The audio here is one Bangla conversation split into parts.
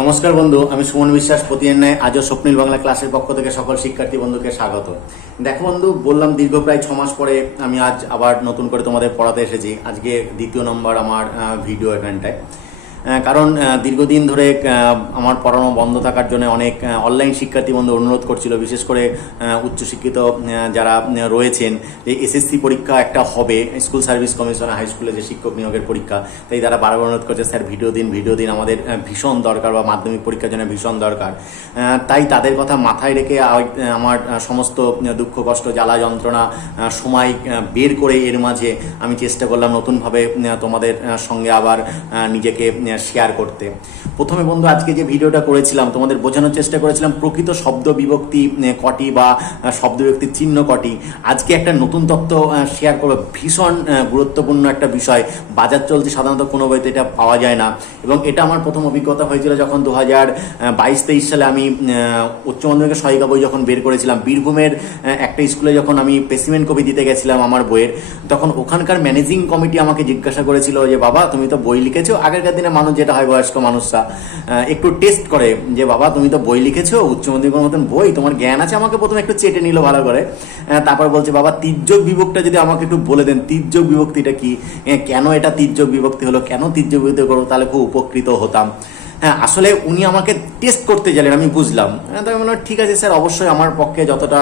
নমস্কার বন্ধু, আমি সুমন বিশ্বাস, প্রতিদিন ন্যায় আজও স্বপ্নিল বাংলা ক্লাসের পক্ষ থেকে সকল শিক্ষার্থী বন্ধুকে স্বাগত। দেখো বন্ধু, বললাম দীর্ঘ প্রায় ছ মাস পরে আমি আজ আবার নতুন করে তোমাদের পড়াতে এসেছি। আজকে দ্বিতীয় নম্বর আমার ভিডিও এখানটায় কারণ দীর্ঘদিন ধরে আমার পড়ানো বন্ধ থাকার জন্য অনেক অনলাইন শিক্ষার্থী বন্ধু অনুরোধ করছিল, বিশেষ করে উচ্চশিক্ষিত যারা রয়েছেন, যে এসএসসি পরীক্ষা একটা হবে, স্কুল সার্ভিস কমিশন, হাই স্কুলে যে শিক্ষক নিয়োগের পরীক্ষা, তাই তারা বারবার অনুরোধ করছে, স্যার ভিডিও দিন ভিডিও দিন, আমাদের ভীষণ দরকার বা মাধ্যমিক পরীক্ষার জন্য ভীষণ দরকার। তাই তাদের কথা মাথায় রেখে আমার সমস্ত দুঃখ, কষ্ট, জ্বালা, যন্ত্রণা সময় বের করে এর মাঝে আমি চেষ্টা করলাম নতুনভাবে তোমাদের সঙ্গে আবার নিজেকে শেয়ার করতে। প্রথমে বন্ধু, আজকে যে ভিডিওটা করেছিলাম, তোমাদের বোঝানোর চেষ্টা করেছিলাম প্রকৃত শব্দ বিভক্তি কটি বা শব্দ বিভক্তির চিহ্ন কটি। আজকে একটা নতুন তত্ত্ব শেয়ার করব। ভীষণ গুরুত্বপূর্ণ একটা বিষয়। বাজার চলছে সাধারণত কোনো বইতে এটা পাওয়া যায় না। এবং এটা আমার প্রথম অভিজ্ঞতা হয়েছিল যখন দু হাজার বাইশ, তেইশ সালে আমি উচ্চ মাধ্যমিকের সহায়িকা বই যখন বের করেছিলাম, বীরভূমের একটা স্কুলে যখন আমি পেসিমেন্ট কবি দিতে গেছিলাম আমার বইয়ের, তখন ওখানকার ম্যানেজিং কমিটি আমাকে জিজ্ঞাসা করেছিল যে, বাবা, তুমি তো বই লিখেছো, আগেরকার দিনে মানুষ যেটা হয় বয়স্ক মানুষরা একটু টেস্ট করে যে, বাবা, তুমি তো বই লিখেছো, উচ্চ মাধ্যমিকের মতন বই, তোমার জ্ঞান আছে, আমাকে প্রথমে একটু চেটে নিল ভালো করে। তারপর বলছে, বাবা, তির্যক বিভক্তটা যদি আমাকে একটু বলে দেন, তির্যক বিভক্তিটা কি? কেন এটা তির্যক বিভক্তি হলো? কেন তির্যক বিভক্তি করব তাহলে খুব উপকৃত হতাম। হ্যাঁ আসলে উনি আমাকে টেস্ট করতে গেলেন আমি বুঝলাম। হ্যাঁ, তাই আমি বললাম ঠিক আছে স্যার অবশ্যই আমার পক্ষে যতটা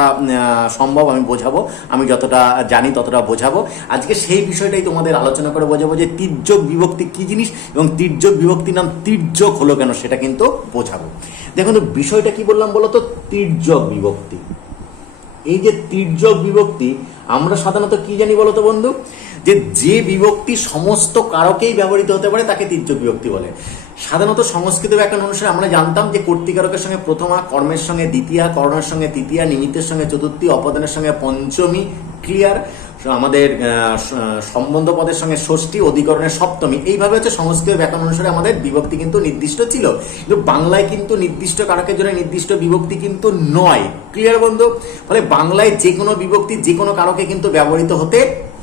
সম্ভব আমি বোঝাবো আমি যতটা জানি ততটা বোঝাবো। আজকে সেই বিষয়টাই তোমাদের আলোচনা করে বোঝাবো যে তির্যক বিভক্তি কি জিনিস এবং তির্যক বিভক্তির নাম তির্যক হলো কেন সেটা কিন্তু বোঝাবো। দেখুন তো বিষয়টা কি বললাম বলো তো? তির্যক বিভক্তি। এই যে তির্যক বিভক্তি আমরা সাধারণত কি জানি বলতো বন্ধু? যে যে বিভক্তি সমস্ত কারকেই ব্যবহৃত হতে পারে তাকে তির্যক বিভক্তি বলে। সাধারণত সংস্কৃত ব্যাকরণ অনুসারে আমরা জানতাম যে কর্তৃকারকের সঙ্গে প্রথমা, কর্মের সঙ্গে দ্বিতীয়া, করণের সঙ্গে তৃতীয়া, নিমিত্তের সঙ্গে চতুর্থী, অপদানের সঙ্গে পঞ্চমী, ক্লিয়ার। আমাদের সম্বন্ধ পদের সঙ্গে ষষ্ঠী, অধিকরণের সপ্তমী। এইভাবে হচ্ছে সংস্কৃত ব্যাকরণ অনুসারে আমাদের বিভক্তি কিন্তু নির্দিষ্ট ছিল। কিন্তু বাংলায় কিন্তু নির্দিষ্ট কারকের জন্য নির্দিষ্ট বিভক্তি কিন্তু নয়। ক্লিয়ার বন্ধু? ফলে বাংলায় যে কোনো বিভক্তি যে কোনো কারকে কিন্তু ব্যবহৃত হতে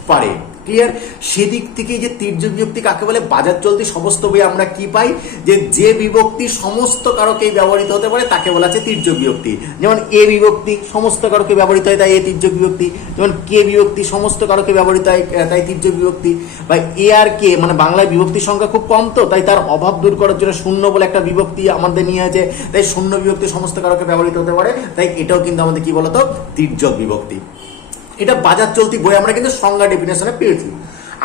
পারে। ক্লিয়ার? সেদিক থেকে যে তীর্য বিভক্তি কাকে বলে, বাজার চলতি সমস্ত বই আমরা কি পাই? যে যে বিভক্তি সমস্ত কারকেই ব্যবহৃত হতে পারে, তাকে বলা আছে তীর্য বিভক্তি। যেমন এ বিভক্তি সমস্ত কারকে ব্যবহৃত হয়, তাই এ তীর্য বিভক্তি। যেমন কে বিভক্তি সমস্ত কারকে ব্যবহৃত হয় তাই তীর্য বিভক্তি। বা এ আর কে মানে বাংলায় বিভক্তির সংখ্যা খুব কম তো, তাই তার অভাব দূর করার জন্য শূন্য বলে একটা বিভক্তি আমাদের নিয়ে আছে। তাই শূন্য বিভক্তি সমস্ত কারকে ব্যবহৃত হতে পারে, তাই এটাও কিন্তু আমাদের কি বলতো? তীর্যক বিভক্তি। এটা বাজার চলতি বই আমরা কিন্তু সংজ্ঞা ডেফিনেশনে পেয়েছি।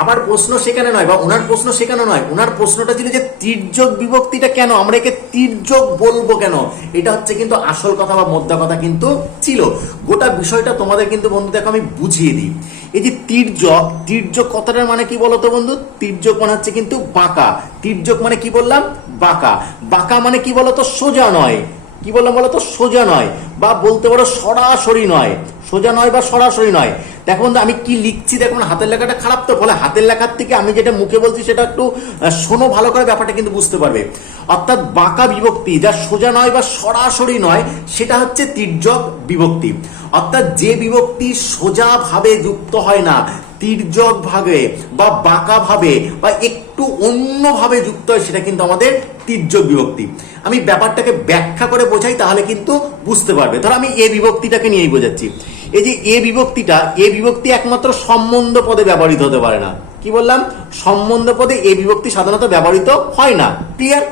আবার প্রশ্ন সেখানে নয় বা ওনার প্রশ্ন সেখানে নয়। ওনার প্রশ্নটা ছিল যে তির্যক বিভক্তিটা কেন? আমরা একে তির্যক বলব কেন? এটা হচ্ছে কিন্তু আসল কথা বা মোদ্দা কথা কিন্তু ছিল। গোটা বিষয়টা তোমাদের কিন্তু বন্ধু দেখো আমি বুঝিয়ে দিই। এই যে তির্যক তির্যক কথাটার মানে কি বলতো বন্ধু? তির্যক মানে হচ্ছে কিন্তু বাঁকা। তির্যক মানে কি বললাম? বাঁকা। বাঁকা মানে কি বলতো? সোজা নয়। কি বললাম বলো তো সোজা নয় বা বলতে পারো সরাসরি নয়। সোজা নয় বা সরাসরি নয়। দেখো বন্ধু আমি কি লিখছি? দেখো না, হাতের লেখাটা খারাপ তো। ফলে হাতের লেখার থেকে আমি যেটা মুখে বলছি সেটা একটু শোনো ভালো করে ব্যাপারটা কিন্তু বুঝতে পারবে। অর্থাৎ বাঁকা বিভক্তি যা সোজা নয় বা সরাসরি নয় সেটা হচ্ছে তির্যক বিভক্তি। অর্থাৎ যে বিভক্তি সোজাভাবে যুক্ত হয় না তির্যক ভাবে বা বাঁকা ভাবে বা একটু অন্যভাবে যুক্ত হয় সেটা কিন্তু আমাদের তির্যক বিভক্তি। আমি ব্যাপারটাকে ব্যাখ্যা করে বোঝাই তাহলে কিন্তু বুঝতে পারবে। ধরো আমি এ বিভক্তিটাকে নিয়েই বোঝাচ্ছি। এই যে এ বিভক্তিটা, এ বিভক্তি একমাত্র সম্বন্ধ পদে ব্যবহৃত হতে পারে না। কি বললাম? সম্বন্ধ পদে এ বিভক্তি সাধারণত ব্যবহৃত হয় না। ক্লিয়ার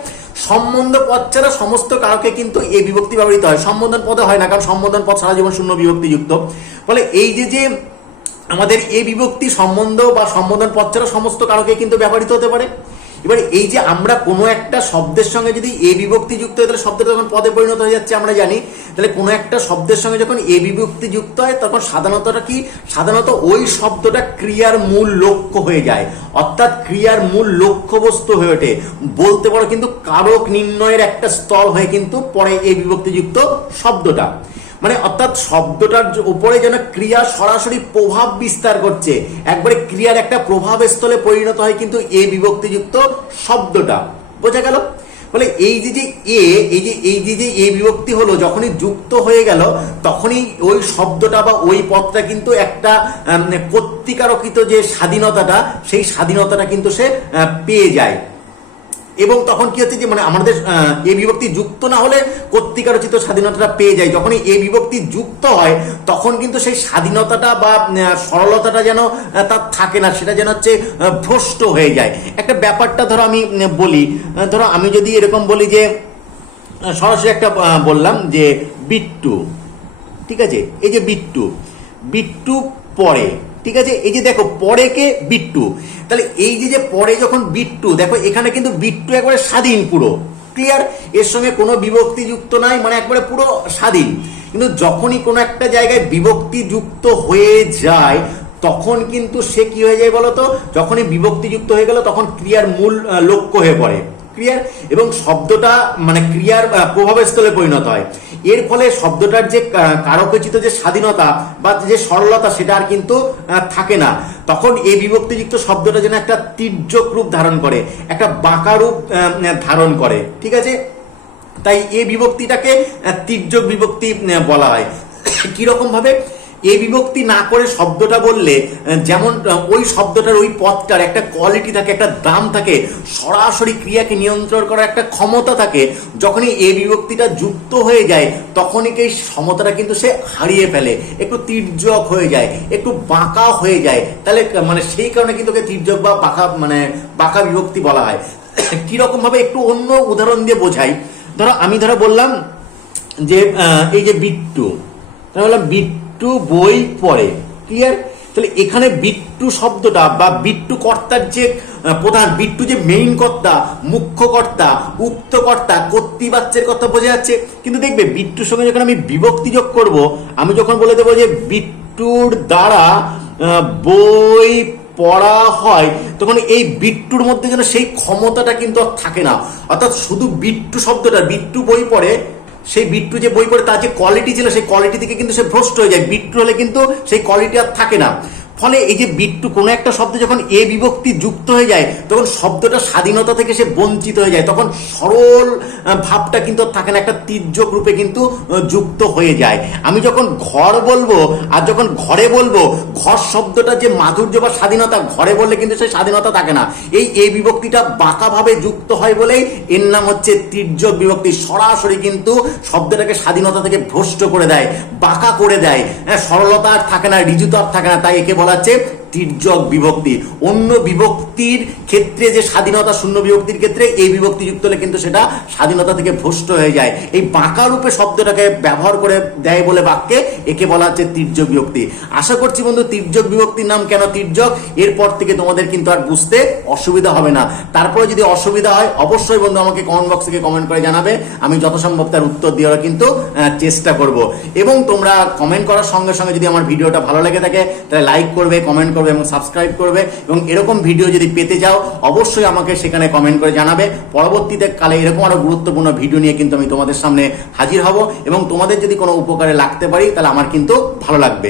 সম্বন্ধ পদ ছাড়া সমস্ত কারকে কিন্তু এ বিভক্তি ব্যবহৃত হয়। সম্বোধন পদে হয় না, কারণ সম্বোধন পদ সারা জীবন শূন্য বিভক্তি যুক্ত ফলে এই যে যে আমাদের এ বিভক্তি সম্বন্ধ বা সম্বোধন পদ ছাড়া সমস্ত কারকে কিন্তু ব্যবহৃত হতে পারে। এবার এই যে আমরা কোনো একটা শব্দের সঙ্গে যদি এ বিভক্তি যুক্ত হয়, তাহলে শব্দটা যখন পদে পরিণত হয়ে যাচ্ছে, আমরা জানি, তাহলে কোনো একটা শব্দের সঙ্গে যখন এ বিভক্তি যুক্ত হয়, তখন সাধারণতটা কি? সাধারণত ওই শব্দটা ক্রিয়ার মূল লক্ষ্য হয়ে যায়। অর্থাৎ ক্রিয়ার মূল লক্ষ্যবস্তু হয়ে ওঠে। বলতে পারো কিন্তু কারক নির্ণয়ের একটা স্তর হয়ে কিন্তু পরে এ বিভক্তিযুক্ত শব্দটা। মানে অর্থাৎ শব্দটার উপরে যেন ক্রিয়া সরাসরি প্রভাব বিস্তার করছে একবারে ক্রিয়ার একটা প্রভাব স্থলে পরিণত হয় কিন্তু এ বিভক্তিযুক্ত শব্দটা। বোঝা গেল? বলে এই যে যে এ এই যে এই যে যে এ বিভক্তি হলো যখনই যুক্ত হয়ে গেল তখনই ওই শব্দটা বা ওই পদটা কিন্তু একটা আম, কর্তৃকারকিত যে স্বাধীনতাটা সেই স্বাধীনতাটা কিন্তু সে পেয়ে যায়। এবং তখন কি হচ্ছে যে মানে আমাদের এ বিভক্তি যুক্ত না হলে কর্তৃকারোচিত স্বাধীনতাটা পেয়ে যায়। যখনই এ বিভক্তি যুক্ত হয়, তখন কিন্তু সেই স্বাধীনতাটা বা সরলতাটা যেন তার থাকে না, সেটা যেন হচ্ছে ভ্রষ্ট হয়ে যায়। একটা ব্যাপারটা ধরো আমি বলি ধরো আমি যদি এরকম বলি যে সরাসরি একটা বললাম যে, বিট্টু, ঠিক আছে? এই যে বিট্টু বিট্টু পরে ঠিক আছে? এই যে দেখো পরে কে? বিট্টু। তাহলে এই যে যে পরে যখন বিট্টু দেখো এখানে কিন্তু বিট্টু একবারে স্বাধীন পুরো। ক্লিয়ার এর সঙ্গে কোনো বিভক্তি যুক্ত নাই মানে একবারে পুরো স্বাধীন। কিন্তু যখনই কোনো একটা জায়গায় বিভক্তি যুক্ত হয়ে যায় তখন কিন্তু সে কি হয়ে যায় বলতো? যখনই বিভক্তি যুক্ত হয়ে গেল তখন ক্রিয়ার মূল লক্ষ্য হয়ে পড়ে। ক্রিয়ার এবং শব্দটা মানে ক্রিয়ার আহ, প্রভাবস্থলে পরিণত হয়। এর ফলে শব্দটার যে কারকচিত যে স্বাধীনতা বা যে সরলতা সেটা আর কিন্তু থাকে না। তখন এই বিভক্তিযুক্ত শব্দটা যেন একটা তীর্যক রূপ ধারণ করে, একটা বাঁকা রূপ ধারণ করে, ঠিক আছে? তাই এ বিভক্তিটাকে তীর্যক বিভক্তি বলা হয়। কীরকম এই বিভক্তি না করে শব্দটা বললে যেমন ওই শব্দটার ওই পথটার একটা কোয়ালিটি থাকে, একটা দাম থাকে, সরাসরি ক্রিয়াকে নিয়ন্ত্রণ করার একটা ক্ষমতা থাকে, যখনই এ বিভক্তিটা যুক্ত হয়ে যায়, তখনই এই সমতাটা কিন্তু সে হারিয়ে ফেলে, একটু তীর্যক হয়ে যায়, একটু বাঁকা হয়ে যায়। তাহলে মানে সেই কারণে কিন্তু ওকে তীর্যক বা বাঁকা মানে বাঁকা বিভক্তি বলা হয়। কীরকম ভাবে একটু অন্য উদাহরণ দিয়ে বোঝাই। ধরো, আমি ধরো বললাম যে এই যে বিট্টু বললাম বিট্টু বই পড়ে ক্লিয়ার তাহলে এখানে বিট্টু শব্দটা বা বিট্টু কর্তার যে প্রধান, বিট্টু যে মেইন কর্তা, মুখ্য কর্তা, উক্ত কর্তা কর্তৃবাচ্যের কথা বোঝা যাচ্ছে। কিন্তু দেখবে, বিট্টুর সঙ্গে যখন আমি বিভক্তি যোগ করব, আমি যখন বলে দেবো যে বিট্টুর দ্বারা বই পড়া হয়, তখন এই বিট্টুর মধ্যে যেন সেই ক্ষমতাটা কিন্তু আর থাকে না। অর্থাৎ শুধু বিট্টু শব্দটা, বিট্টু বই পড়ে সেই বিট্টু যে বই পড়ে, তার যে কোয়ালিটি ছিল, সেই কোয়ালিটি থেকে কিন্তু সে ভ্রষ্ট হয়ে যায়। বিট্টু হলে কিন্তু সেই কোয়ালিটি আর থাকে না। ফলে এই যে বিট্টু কোনো একটা শব্দ যখন এ বিভক্তি যুক্ত হয়ে যায়, তখন শব্দটা স্বাধীনতা থেকে সে বঞ্চিত হয়ে যায়। তখন সরল ভাবটা কিন্তু থাকে না, একটা তীর্যক রূপে কিন্তু যুক্ত হয়ে যায়। আমি যখন ঘর বলব, আর যখন ঘরে বলব, ঘর শব্দটা যে মাধুর্য বা স্বাধীনতা, ঘরে বললে কিন্তু সেই স্বাধীনতা থাকে না। এই এ বিভক্তিটা বাঁকাভাবে যুক্ত হয় বলেই এর নাম হচ্ছে তীর্যক বিভক্তি। সরাসরি কিন্তু শব্দটাকে স্বাধীনতা থেকে ভ্রষ্ট করে দেয়, বাঁকা করে দেয়। হ্যাঁ সরলতা আর থাকে না ঋজুতা আর থাকে না, তাই একে বলা হচ্ছে তীর্যক বিভক্তি। অন্য বিভক্তির ক্ষেত্রে যে স্বাধীনতা, শূন্য বিভক্তির ক্ষেত্রে এই বিভক্তি যুক্ত হলে কিন্তু সেটা স্বাধীনতা থেকে ভ্রষ্ট হয়ে যায়। এই বাঁকা রূপে শব্দটাকে ব্যবহার করে দেয় বলে বাক্যে একে বলা হচ্ছে তির্যক বিভক্তি। আশা করছি বন্ধু, তির্যক বিভক্তির নাম কেন তির্যক? এরপর থেকে তোমাদের কিন্তু আর বুঝতে অসুবিধা হবে না। তারপরে যদি অসুবিধা হয়, অবশ্যই বন্ধু আমাকে কমেন্ট বক্স থেকে কমেন্ট করে জানাবে। আমি যথাসম্ভব তার উত্তর দেওয়ার কিন্তু চেষ্টা করব। এবং তোমরা কমেন্ট করার সঙ্গে সঙ্গে যদি আমার ভিডিওটা ভালো লেগে থাকে, তাহলে লাইক করবে কমেন্ট করবে। এবং সাবস্ক্রাইব করবে এবং এরকম ভিডিও যদি পেতে চাও, অবশ্যই আমাকে সেখানে কমেন্ট করে জানাবে। পরবর্তীতে কালে এরকম আরও গুরুত্বপূর্ণ ভিডিও নিয়ে কিন্তু আমি তোমাদের সামনে হাজির হব এবং তোমাদের যদি কোনো উপকারে লাগতে পারি, তাহলে আমার কিন্তু ভালো লাগবে।